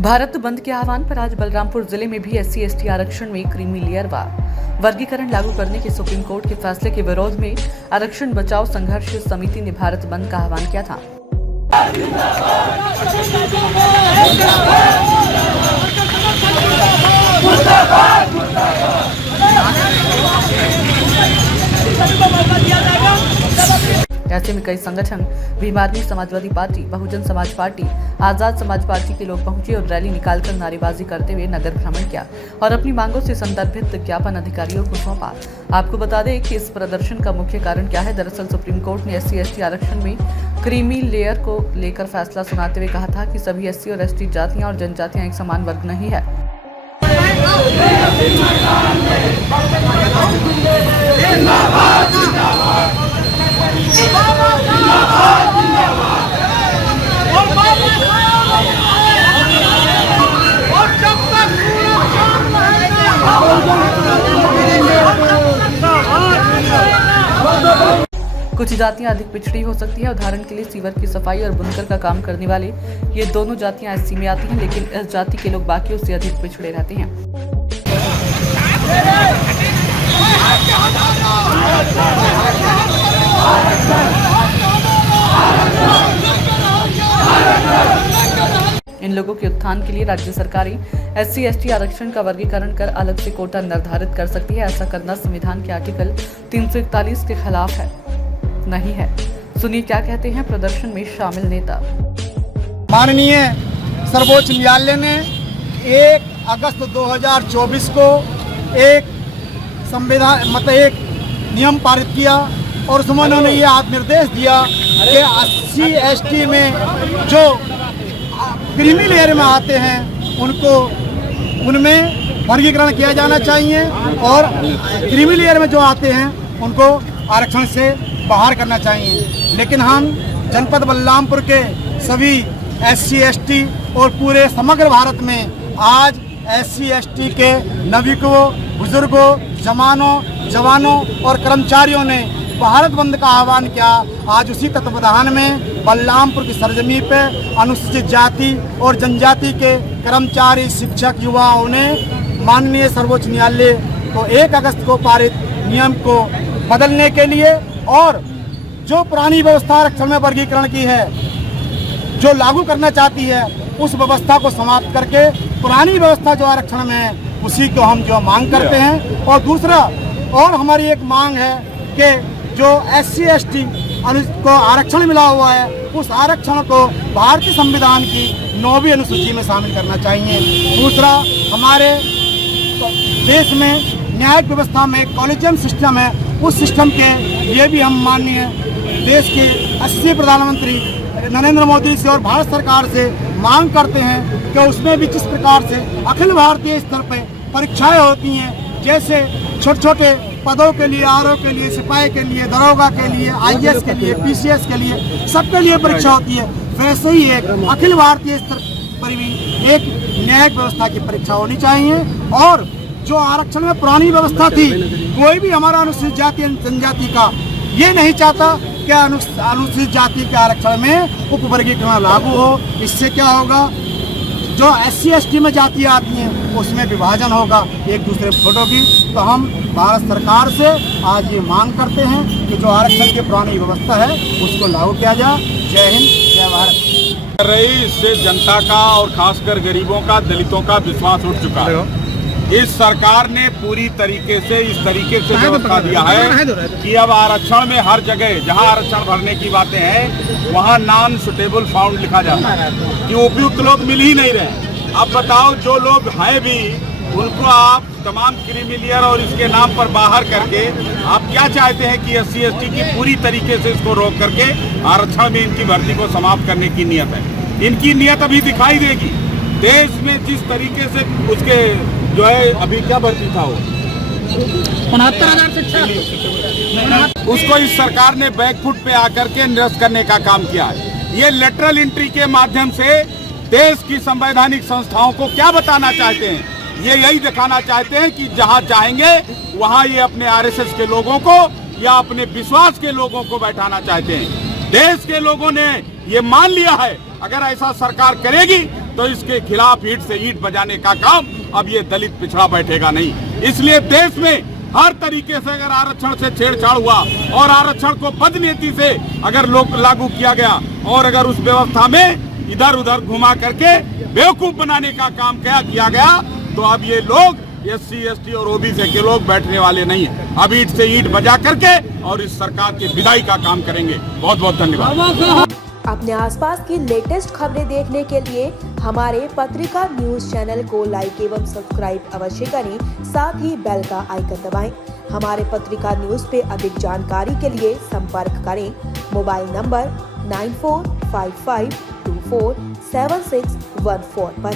भारत बंद के आह्वान पर आज बलरामपुर जिले में भी SC/ST आरक्षण में क्रीमी लेयर व वर्गीकरण लागू करने के सुप्रीम कोर्ट के फैसले के विरोध में आरक्षण बचाओ संघर्ष समिति ने भारत बंद का आह्वान किया था। ऐसे में कई संगठन Bhim army, Samajwadi party, Bahujan Samaj party, Azad Samaj party के लोग पहुंचे और रैली निकालकर नारेबाजी करते हुए नगर भ्रमण किया और अपनी मांगों से संदर्भित ज्ञापन अधिकारियों को सौंपा। आपको बता दें कि इस प्रदर्शन का मुख्य कारण क्या है। दरअसल सुप्रीम कोर्ट ने SC/ST आरक्षण में क्रीमी लेयर को लेकर फैसला सुनाते हुए कहा था कि सभी SC और ST जातियां और जनजातियां एक समान वर्ग नहीं है। कुछ जातियां अधिक पिछड़ी हो सकती है। उदाहरण के लिए सीवर की सफाई और बुनकर का काम करने वाले ये दोनों जातियां SC में आती हैं, लेकिन इस जाति के लोग बाकियों से अधिक पिछड़े रहते हैं। इन लोगों के उत्थान के लिए राज्य सरकारें SC/ST आरक्षण का वर्गीकरण कर अलग से कोटा निर्धारित कर सकती है। ऐसा करना संविधान के आर्टिकल 341 के खिलाफ नहीं है। सुनिए क्या कहते हैं प्रदर्शन में शामिल नेता। माननीय सर्वोच्च न्यायालय ने 1 अगस्त 2024 को एक संविधान एक नियम पारित किया और उसमें उन्होंने ये निर्देश दिया कि SC/ST में जो क्रीमी लेयर में आते हैं उनमें वर्गीकरण किया जाना चाहिए और क्रीमी लेयर में जो आते हैं उनको आरक्षण से बाहर करना चाहिए। लेकिन हम जनपद बलरामपुर के सभी SC/ST और पूरे समग्र भारत में आज SC/ST के नागरिकों, बुजुर्गों, जवानों और कर्मचारियों ने भारत बंद का आह्वान किया। आज उसी तत्वावधान में बलरामपुर की सरजमी पे अनुसूचित जाति और जनजाति के कर्मचारी, शिक्षक, युवाओं ने माननीय सर्वोच्च न्यायालय को 1 अगस्त को पारित नियम को बदलने के लिए और जो पुरानी व्यवस्था आरक्षण में वर्गीकरण की है, जो लागू करना चाहती है, उस व्यवस्था को समाप्त करके पुरानी व्यवस्था जो आरक्षण में है उसी को हम जो मांग करते हैं। और दूसरा और हमारी एक मांग है कि जो SC/ST को आरक्षण मिला हुआ है उस आरक्षण को भारतीय संविधान की 9वीं अनुसूची में शामिल करना चाहिए। दूसरा, हमारे देश में न्यायिक व्यवस्था में कॉलेजियम सिस्टम है, उस सिस्टम के लिए भी हम माननीय देश के 80 प्रधानमंत्री नरेंद्र मोदी से और भारत सरकार से मांग करते हैं कि उसमें भी जिस प्रकार से अखिल भारतीय स्तर पर परीक्षाएं होती हैं, जैसे छोटे छोटे पदों के लिए, RO के लिए, सिपाही के लिए, दरोगा के लिए, IAS के लिए, PCS के लिए, सबके लिए परीक्षा होती है, वैसे ही एक अखिल भारतीय स्तर पर भी एक न्यायिक व्यवस्था की परीक्षा होनी चाहिए। और जो आरक्षण में पुरानी व्यवस्था थी, कोई भी हमारा अनुसूचित जाति जनजाति का ये नहीं चाहता कि अनुसूचित जाति के आरक्षण में उपवर्गीकरण लागू हो। इससे क्या होगा, जो SC/ST में जातियाँ आती हैं उसमें विभाजन होगा एक दूसरे फोटो की। तो हम भारत सरकार से आज ये मांग करते हैं कि जो आरक्षण की पुरानी व्यवस्था है उसको लागू किया जाए। जय हिंद, जय भारत। इससे जनता का और खासकर गरीबों का, दलितों का विश्वास उठ चुका है। इस सरकार ने पूरी तरीके से इस तरीके से व्यवस्था दिया है कि अब आरक्षण में हर जगह जहां आरक्षण भरने की बातें हैं वहां नॉन सुटेबल फाउंड लिखा जाता है कि उपयुक्त लोग मिल ही नहीं रहे। अब बताओ, जो लोग हैं भी उनको आप तमाम क्रीमी लेयर और इसके नाम पर बाहर करके आप क्या चाहते हैं कि SC/ST की पूरी तरीके से इसको रोक करके आरक्षण में इनकी भर्ती को समाप्त करने की नीयत है। इनकी नीयत अभी दिखाई देगी। देश में जिस तरीके से उसके जो है अभी क्या भर्ती था वो 69,000 शिक्षक, उसको इस सरकार ने बैकफुट पे आकर के निरस्त करने का काम किया है। ये लेटरल एंट्री के माध्यम से देश की संवैधानिक संस्थाओं को क्या बताना चाहते हैं, ये यही दिखाना चाहते हैं कि जहां चाहेंगे वहां ये अपने RSS के लोगों को या अपने विश्वास के लोगों को बैठाना चाहते हैं। देश के लोगों ने ये मान लिया है, अगर ऐसा सरकार करेगी तो इसके खिलाफ ईंट से ईंट बजाने का काम अब ये दलित पिछड़ा बैठेगा नहीं। इसलिए देश में हर तरीके से अगर आरक्षण से छेड़छाड़ हुआ और आरक्षण को बदनीति से अगर लोग लागू किया गया और अगर उस व्यवस्था में इधर उधर घुमा करके बेवकूफ बनाने का काम किया गया तो अब ये लोग SC, ST और OBC के लोग बैठने वाले नहीं है। अब ईंट से ईंट बजा करके और इस सरकार की विदाई का काम करेंगे। बहुत बहुत धन्यवाद। अपने आसपास की लेटेस्ट खबरें देखने के लिए हमारे पत्रिका न्यूज चैनल को लाइक एवं सब्सक्राइब अवश्य करें, साथ ही बेल का आइकन दबाएं। हमारे पत्रिका न्यूज पे अधिक जानकारी के लिए संपर्क करें मोबाइल नंबर 9455247614 पर।